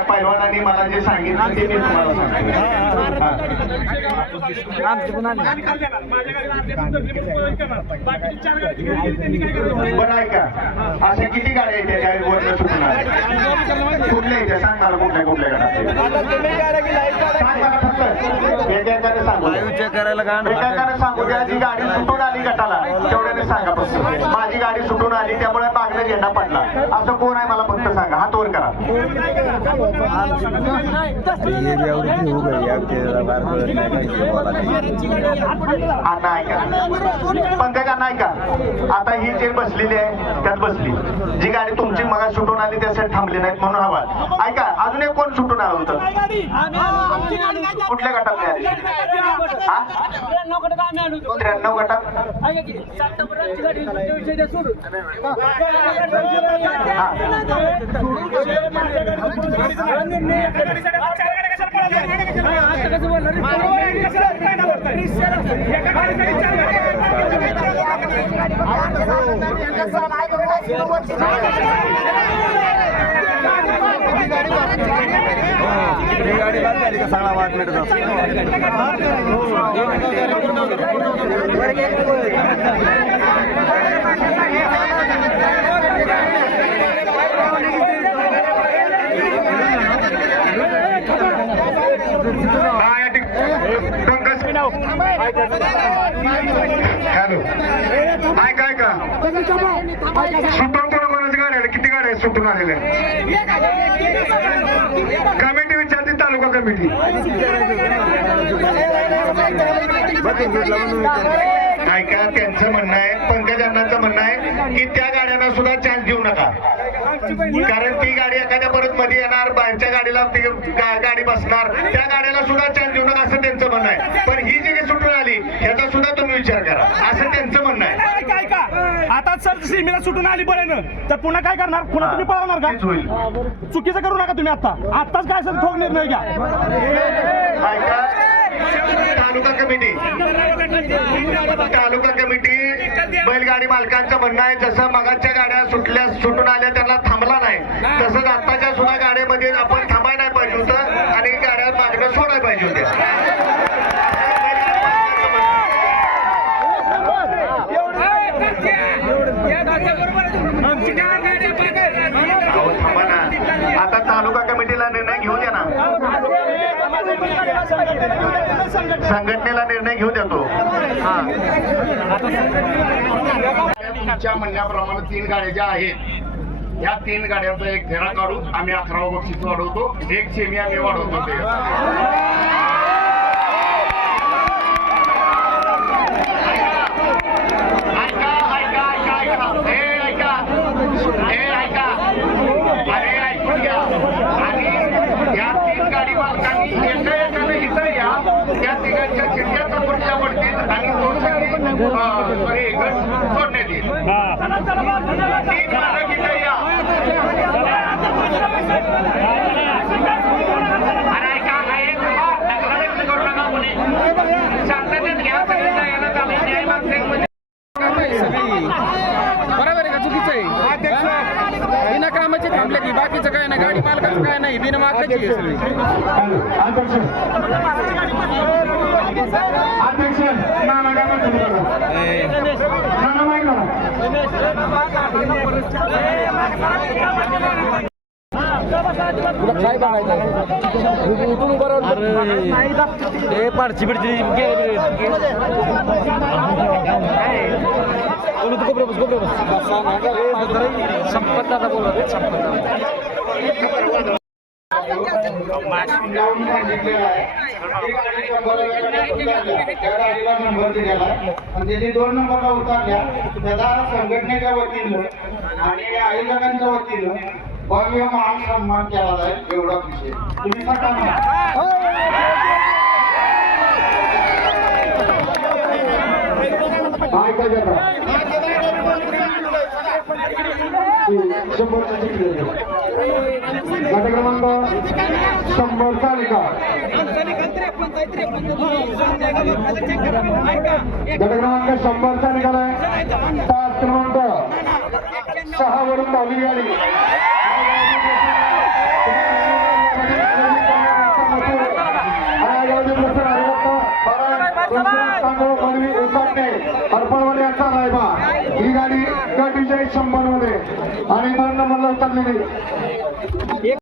त्या पैलवानांनी मला जे सांगितलं ते मी तुम्हाला बरं ऐका, अशा किती गाड्या येत्या ज्यावेळी वर्ण सुटून कुठल्या येत्या सांग मला, कुठल्या कुठल्या गाड्या सांग मला फक्त एकेकाने सांगू, एकेकाने सांगू द्या. जी गाडी सुटून आली गटाला तेवढ्याने सांगा फक्त. माझी गाडी सुटून आली त्यामुळे मागणं झेंडा पडला असं कोण आहे मला फक्त सांगा, हात वर करा. अण्णा ऐका, पंकज अण्णा ऐका, आता ही जे बसलेली आहे त्यात बसली जी गाडी तुमची मगा सुटून आली त्यासाठी थांबली नाहीत म्हणून हवा. ऐका, अजून एक कोण सुटून आलं होतं, कुठल्या गटात नाही? 93 गटात. सगळा वाद मिळत हॅलो, ऐका ऐका, सुटून कोणाकोणाच्या गाड्या, किती गाड्या सुटून आलेल्या? कमिटी विचारते, तालुका कमिटी. ऐका, त्यांचं म्हणणं आहे, पंकज अण्णांचं म्हणणं आहे की त्या गाड्यांना सुद्धा चान्स देऊ नका, कारण ती गाडी एखाद्या परत मध्ये येणार, बाहेरच्या गाडीला ती गाडी बसणार, त्या गाड्याला सुद्धा चान्स देऊ नका असं त्यांचं म्हणणं आहे. पण ही जी सुटून आली ह्याचा सुद्धा तुम्ही विचार करा असं त्यांचं म्हणणं आहे. आता सर सीमेला सुटून आली बरं तर पुन्हा काय करणार? पुन्हा तुम्ही पळवणार का? चुकीचं करू नका तुम्ही. आताच काय सर ठोक निर्णय घ्या. तालुका कमिटी बैलगाडी मालकांचं म्हणणं आहे, जसं मगाच्या गाड्या सुटून आल्या त्यांना थांबला नाही, तसंच आताच्या सुद्धा गाड्यामध्ये आपण थांबायला नाही पाहिजे होतं आणि गाड्या मागणं सोडायला पाहिजे होत्या. थांबा ना, आता तालुका कमिटीला निर्णय घेऊ द्या ना, संघटनेला निर्णय घेऊ द्या तो. तुमच्या म्हणण्याप्रमाणे 3 गाड्या ज्या आहेत या 3 गाड्यांचा एक फेरा काढून आम्ही 11वं बक्षीस वाढवतो, एक सेमी आम्ही वाढवतो. अरे ऐकून घ्या, आणि या 3 गाडी मालकांनी एकाने इथं या त्या तिघांच्या चिठ्ठ्याचा पुढच्या पडतील आणि तो सगळे गट सोडण्यात येईल. 3 मालक इथं या. अरे ऐका, करू नका कोणी, शांततेत घ्या. बरोबर आहे का? चुकीचं आहे. बिना कामाची थांबले की बाकीचं काय नाही, गाडी मालकाचं काय नाही, बिना मालकाची आहे सगळी. तुला काय बघायचं उठून उभं राहून पाडची बिडची संपत दादा बोलत संपत त्याचे 2 नंबरला उतरल्या त्याला संघटनेच्या वतीनं आणि आयोजकांच्या वतीनं भव्य मान सन्मान केला जाईल एवढा विषय तुम्ही गट क्रमांक 100 तालिका गट क्रमांक 100 चा निघालाय. तास क्रमांक 6 वरून धावली गाडी 48 100 मध्ये आणि 2 नंबरला उतरलेली